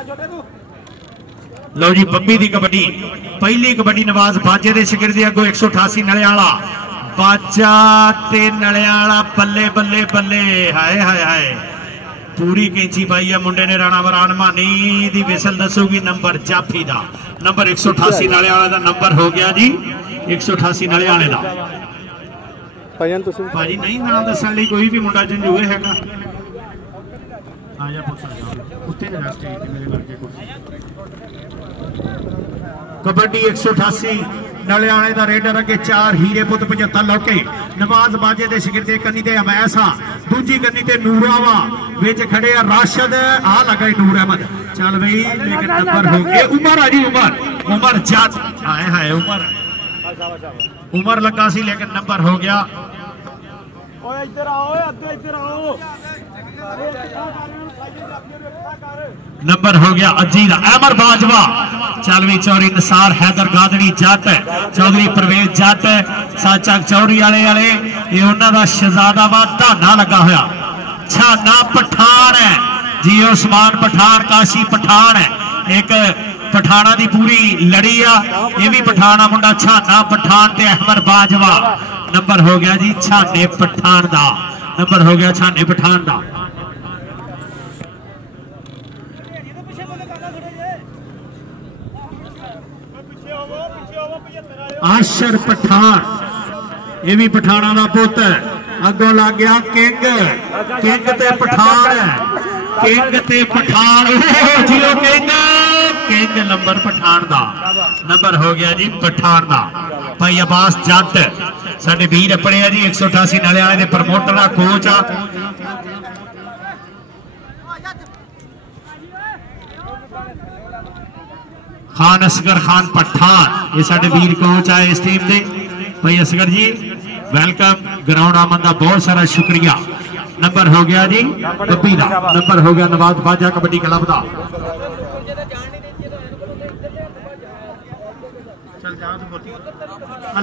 लो जी बब्बी दी कबड्डी पहली कबड्डी नवाज बाजे दे शिगिरदे अगो 188 नलियाला बाजा ते नलियाला बल्ले बल्ले बल्ले हाय हाय हाय पूरी कैंची पाई है मुंडे ने राणा वरान मानी दी विसल दसूगी नंबर जाफी दा नंबर 188 नलियाला दा नंबर हो गया जी 188 नलियाले दा भाजी नहीं नाम दसन लई कोई भी मुंडा झंझूए हैगा आ जा पुੱਤ उत्ते ने रास्ते मेरे वर्गे कुर्सी कबड्डी 188 नलियाले दा रेडर अगे 4 हीरे पुत 75 लौके नवाज बाजे दे शिगिरदे कन्नी ते अवैसा दूजी कन्नी ते नूरावा विच खड़े आ राशिद आ लगा नूर अहमद चल भाई लेकिन नंबर हो गए उमर आ जी उमर जात हाय हाय उमर लगा सी लेकिन नंबर हो गया ओए इधर आओ इधर आओ नंबर हो गया अजीरा अमर बाजवा चलवी चौरी निसार हैदर गादड़ी जट चौधरी परवेज जट साचा चौरी वाले ये उन्हों का शहजादा वा धाना लगा होया छाना पठान है जी उस्मान पठान काशी पठान है एक पठाना की पूरी लड़ी आ ये भी पठाना मुंडा छाना पठान ते अहमद बाजवा नंबर हो गया जी छाने पठान दा नंबर हो गया छाने पठान दा आशर पठान ये भी पठाना का पुत है अगों लग गया किंग ते पठान किंग ते पठान जियो किंग नंबर पठान दा नंबर हो गया जी पठान दा भाई अब्बास जट साडे वीर अपने है जी 188 नलियाले दे प्रमोटर दा कोच आ खान असगर खान पठान ये साडे वीर कोच आए इस टीम दे भाई असगर जी वेलकम ग्राउंड आमन का बहुत सारा शुक्रिया नंबर हो गया जी बब्बी दा नंबर हो गया नवाज बाजा कबड्डी क्लब दा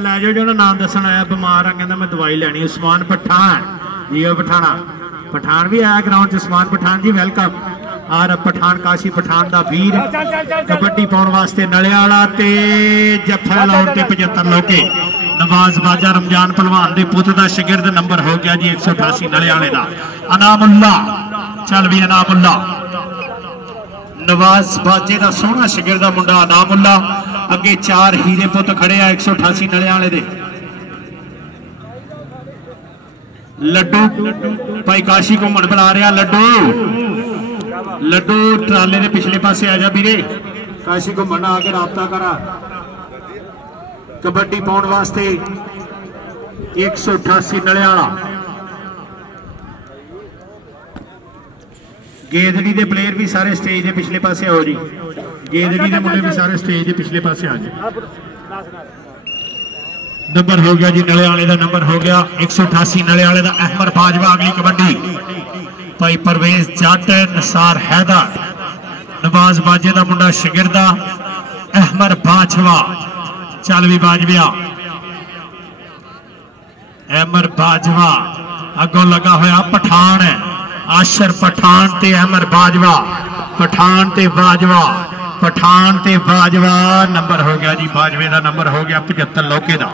लै जाओ जो नाम दसन आया बीमार आ कहना मैं दवाई लैनी उस्मान पठान जी पठाना पठान भी आया ग्राउंड च उस्मान पठान जी वेलकम और पठान काशी पठान दा वीर कबड्डी पाउण वास्ते नलियाला ते जफा लाउण ते 75 लौके नवाज बाजा रमजान पहलवान दे पुत दा शिगिरद नंबर हो गया जी 188 नलियाले दा अनामुल्ला चल भी अनामुल्ला नवाज बाजे दा सोहना शिगिरद दा मुंडा अनामुल्ला अगे 4 हीरे पुत खड़े आ 188 नलियाले दे लड्डू भाई काशी घूमन बुला रहा लड्डू ट्राले दे पिछले पासे आ जा वीरे काशी घूमन आके राबता करा कबड्डी पाउण वास्ते 188 नलियाला गेदड़ी दे प्लेयर भी सारे स्टेज के पिछले पासे आओ जी गेदड़ी दे मुंडे भी सारे स्टेज के पिछले पासे आ जाए नंबर हो गया जी नलियाले का नंबर हो गया 188 नलियाले का अहमद बाजवा अगली कबड्डी भाई परवेज जट निसार हैदर नवाज बाजे का मुंडा शिगिरदा अहमद बाजवा चल भी बाजविया अहमद बाजवा अगों लगा होया पठान है आशर पठान ते अहमद बाजवा पठान ते बाजवा पठान ते बाजवा नंबर हो गया जी बाजवे का नंबर हो गया 75 लौके का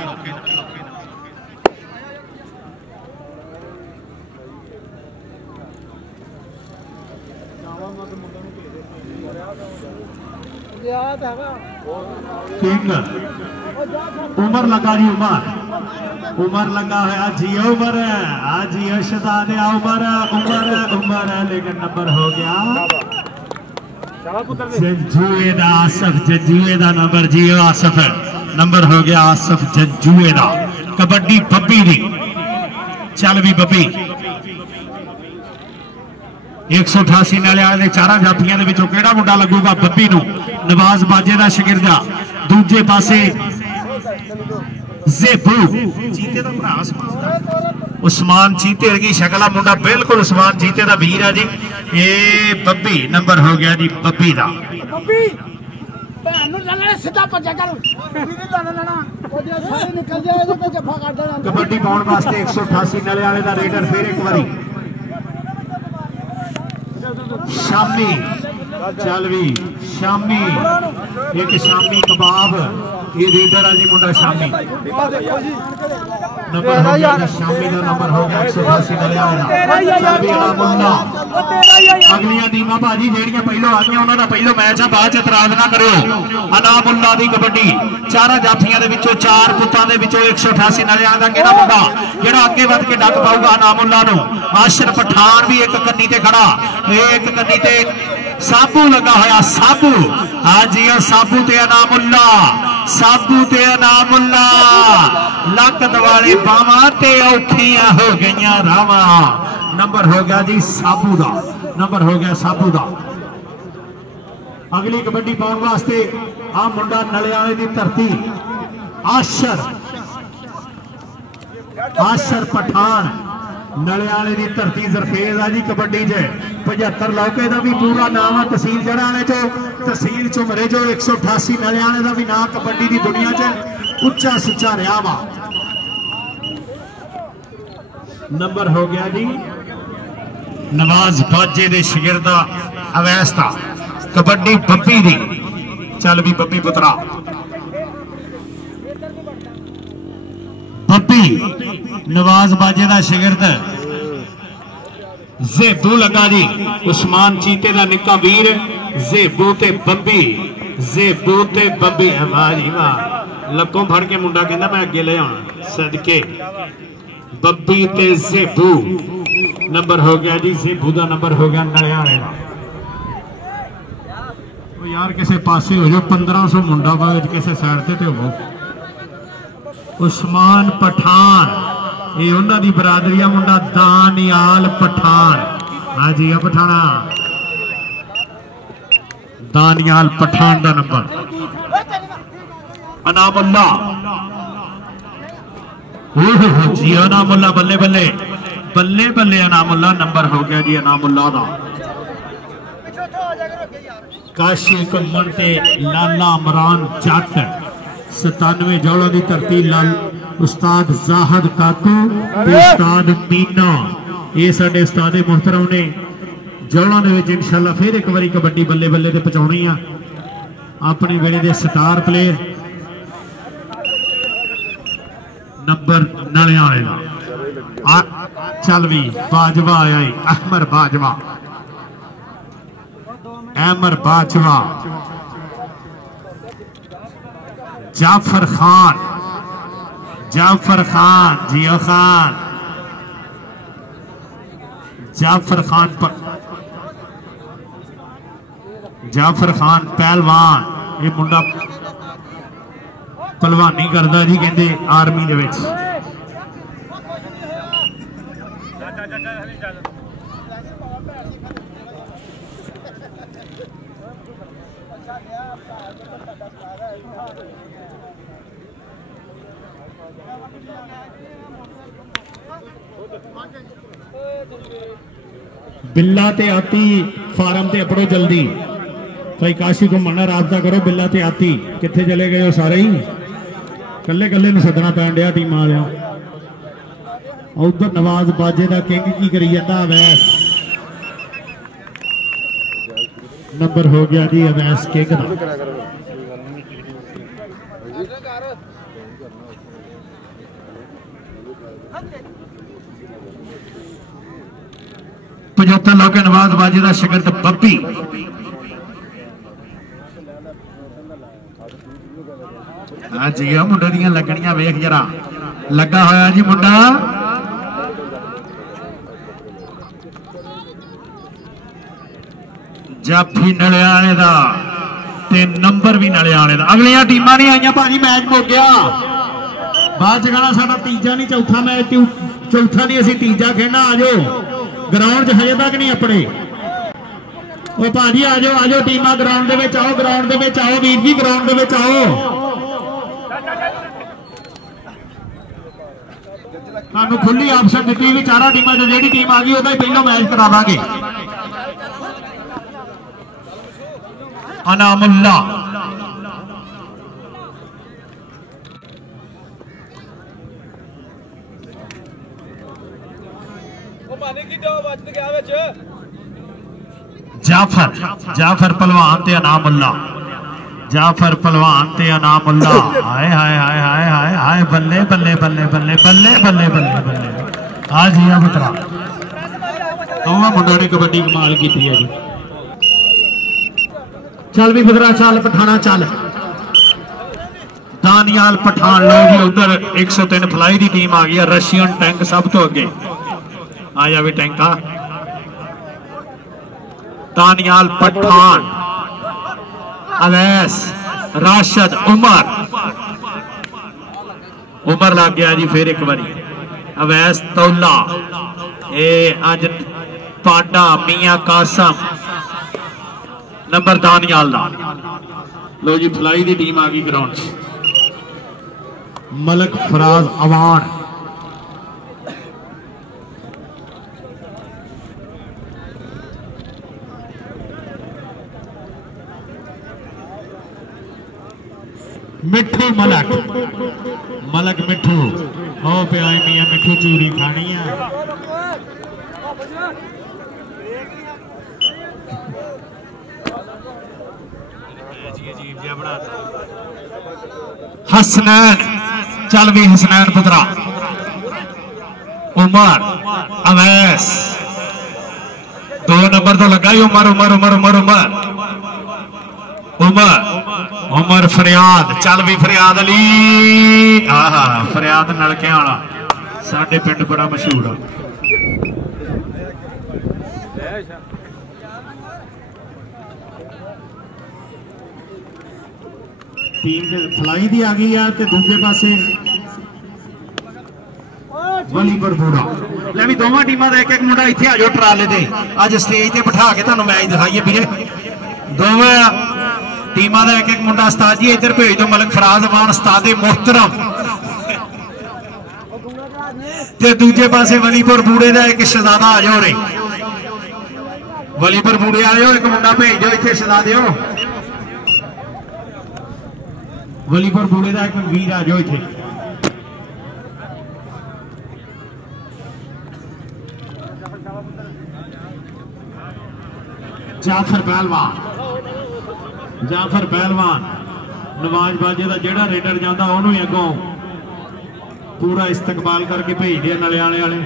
उमर लगा जी उमर लगा है जी उमर आज जियो शहजादे उमर उमर उमर लेकिन नंबर हो गया जंजुए दा आसफ जंजुए दा नंबर जियो आसफ नंबर हो गया आसफ जंजुए दा कबड्डी बब्बी दी चल भी बब्बी 188 नलियाले चारा जाफियां दे विचों केड़ा मुंडा लगूगा बब्बी नूं नवाज बाजे दा शिगिरदा दूजे पासे ज़ेबू चीते दा भरा उस्मान चीते की शक्ल मुंडा बिल्कुल उस्मान चीते दा वीर है जी ये बब्बी नंबर हो गया जी बब्बी दा कबड्डी पाउण वास्ते 188 नलियाले दा रेडर फिर एक बारी शामी चल भी शामी एक शामी कबाब ये रीडर है जी मुंडा शामी नंबर हो गया शामी का नंबर हो गया 188 अगलियां टीमां भाजी जेड़ियां पहलों आ गई उन्होंने पहलो मैच है बाद इतराज ना करो अनामुल्ला दी कबड्डी चार जाफियां दे विचों चार पुत्तां दे विचों 188 नलियां दा किहड़ा मुंडा जेड़ा अगे वध के डक पाऊगा अनामुल्ला नूं आशर पठान भी एक कन्नी ते खड़ा एक कन्नी ते साबू लगा होया साबू हाँ जी साबू ते अनामुल्ला लक दवाले बावां ते औखियां हो गईयां रावां नंबर हो गया जी साबू दा नंबर हो गया साबू दा अगली कबड्डी पाउण वास्ते आ मुंडा नलियाले दी धरती आशर पठान नलियाले दी धरती जरखेज आ जी कबड्डी च 75 लौके का भी पूरा नाम है तहसील जड़ाने चो तहसील झुमरे जो 188 नलियाले का भी नाम कबड्डी की दुनिया च उच्चा सुच्चा रहा वा नंबर हो गया जी नवाज बाजे दे शिगिरदा अवैस दा कबड्डी बब्बी दी चल भी बब्बी पुत्रा बब्बी नवाज बाजे का शिगिरद जेबू लगा जी उस्मान चीते का निक्का वीर जेबू ते बब्बी वाह जी वाह लकों फड़ के मुंडा कहता मैं अगे ले आना सदके बब्बी ते जेबू नंबर हो गया जी जेबू का नंबर हो गया नलियाले का यार किसी पासे हो जाओ 1500 मुंडा बाद किसी साइड से हो उस्मान पठान ये उन्होंने बरादरी मुंडा दानियाल पठान हाँ जी पठाना दानियाल पठान का नंबर अनामुल्ला जी अनामुल्ला बल्ले बल्ले बल्ले बल्ले अनामुल्ला नंबर हो गया जी अनामुल्ला का काशी कुमन ते लाला इमरान जट 97 जौलों की धरती लाल उस्ताद जाहद काकू उस्ताद मीना ये साडे उस्ताद मुहतरम ने जौलों के इंशाअल्लाह फिर एक बारी कबड्डी बल्ले बल्ले ते पहुंचाउणी आ अपने वेले दे स्टार प्लेयर नंबर नलियाले दा चल भी बाजवा आया अहमर बाजवा जाफर खान जियो खान जाफर खान पहलवान ये मुंडा पहलवानी करता जी कहते आर्मी दे विच बिल्ला ते आती फार्म ते अपड़ो जल्दी भाई काशी को मना राबता करो बिल्ला ते आती कितने चले गए हो सारे ही कल्ले कल्ले सदना पैन दिया टीम आ उधर नवाज बाजे का किंग की करी जाता अवैस नंबर हो गया जी अवैस किंग का 75 लौके नवाज बाजी का शिगिरद बब्बी हाँ जी मुंडे दियां लगनियां वेख जरा लगा होया जी मुंडा जाफी नलियाले दा ते नंबर भी नलियाले दा। अगलियां टीमां नहीं आईयां भाजी मैच मुक गया बाद जगह साडा तीजा नहीं चौथा मैच चौथा नहीं असीं तीजा खेलना आ जाओ ग्राउंड हजे तक नहीं अपने ओ भाजी आ जाओ टीमां ग्राउंड दे विच आओ वीर जी ग्राउंड दे विच आओ सानू खुली ऑप्शन दी भी चारा टीमां जो जेडी टीम आ गई ओदा पहला मैच करा दांगे। अनामुल्ला जाफर पहलवान ते अनामुल्ला, जाफर पहलवान ते अनामुल्ला। हाय हाय हाय हाय हाय हाय, बल्ले बल्ले बल्ले बल्ले बल्ले बल्ले बल्ले बल्ले। आज ही पुत्रा दोवां मुंडों ने कबड्डी कमाल की है जी। चल भी पुत्रा चल, पठाना चल। दानियाल पठान लो जी, उधर 103 फलाई की टीम आ गई है। रशियन टैंक सब तो अगे आ जाए टैंका। दानियाल पठान, अवैस, राशद, उमर लग गया जी फिर एक बारी। अवैस तौला, अज पांडा, मियां कासम, नंबर दानियाल दा। लो जी फलाई की टीम आ गई ग्राउंड च। मलक फराज अवान, मिठू मलक, मलक मिठू हो पे आए मियां मिठू चूरी खानी है। हसनैन, चल भी हसनैन पुत्रा। उमर, अवैस 2 नंबर तो लगा ही। उमर उमर उमर उमर उमर उमर उमर फरियाद, चल भी फरियाद अली। आहा फरियाद नलके वाला साडे पिंड बड़ा मशहूर है। टीम फलाई दी आ गई है ते दूजे पासे वलीपुर बूढ़ा। ले भी दोवां टीमां दा एक एक मुंडा इत्थे आ जाओ ट्राले ते। अज स्टेज ते बिठा के तुहानू मैच दिखाइए वीरे। दोवां टीमां दा एक एक मुंडा। उस्ताद जी इधर भेज दो मलक फराज अवान उस्तादे मोहतरम, ते दूजे पासे वलीपुर बूढ़े दा एक शहजादा आ जाओ रे। वलीपुर बूढ़े आ जाओ, एक मुंडा भेज दो इत्थे शहजादे हो। वलीपुर बूढ़े का एक वीर आ जाओ इथे। जाफर पहलवान, जाफर पहलवान नवाज बाजे का जेड़ा रेडर जाता उन्होंने अगों पूरा इस्तकबाल करके भेज दिया नलियाले वाले।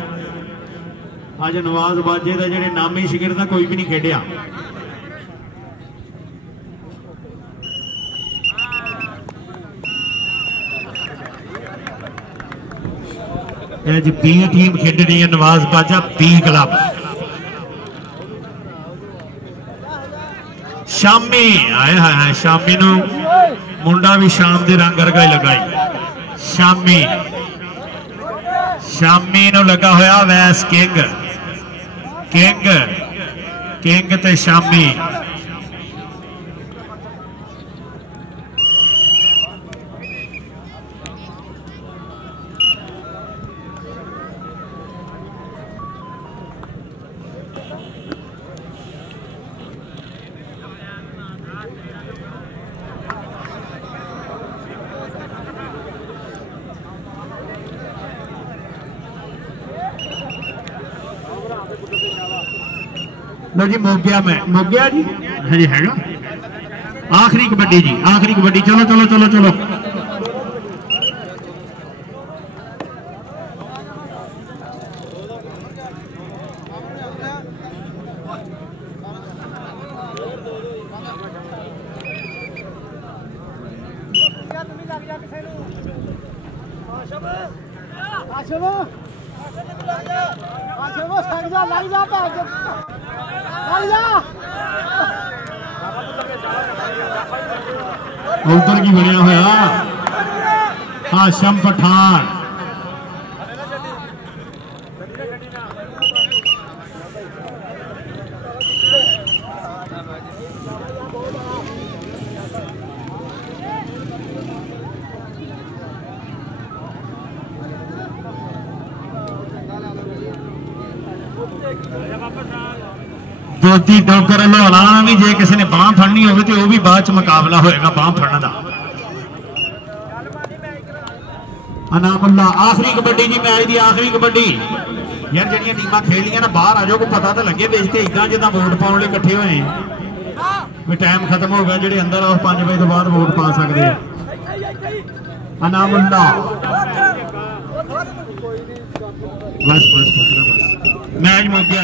अज नवाज बाजे का जेड़े नामी शिगिरद कोई भी नहीं खेडिया। अज बी टीम खेड रही है नवाज बाजा बी क्लब। शामी आए हाय शामी नू मुंडा भी शाम के रंग रगा ही लगाई। शामी शामी नू लगा होया वैस किंग, किंग किंग ते शामी। लो जी मोगिया में मोगिया जी हाँ जी हैगा आखिरी कबड्डी जी, आखिरी कबड्डी। चलो चलो चलो चलो उधर की बनया होया हाशम पठान। दोती डोकर लाना भी जे किसी ने बांह फड़नी हो तो भी बाद च मुकाबला होएगा बांह फड़ने का। अनामुल्ला आखिरी कबड्डी जी मैच की आखिरी कबड्डी। यार ਜਿਹੜੀਆਂ ਟੀਮਾਂ ਖੇਡਲੀਆਂ ना बाहर आ जाओ, को पता तो लगे बेच ते इदां जिद्दां वोट पाउण लई इकट्ठे होए भी टाइम खत्म हो गया। ਜਿਹੜੇ अंदर आ 5 बजे तो बाद वोट पा सकते हैं। अनामुल्ला बस मैच मुक गया।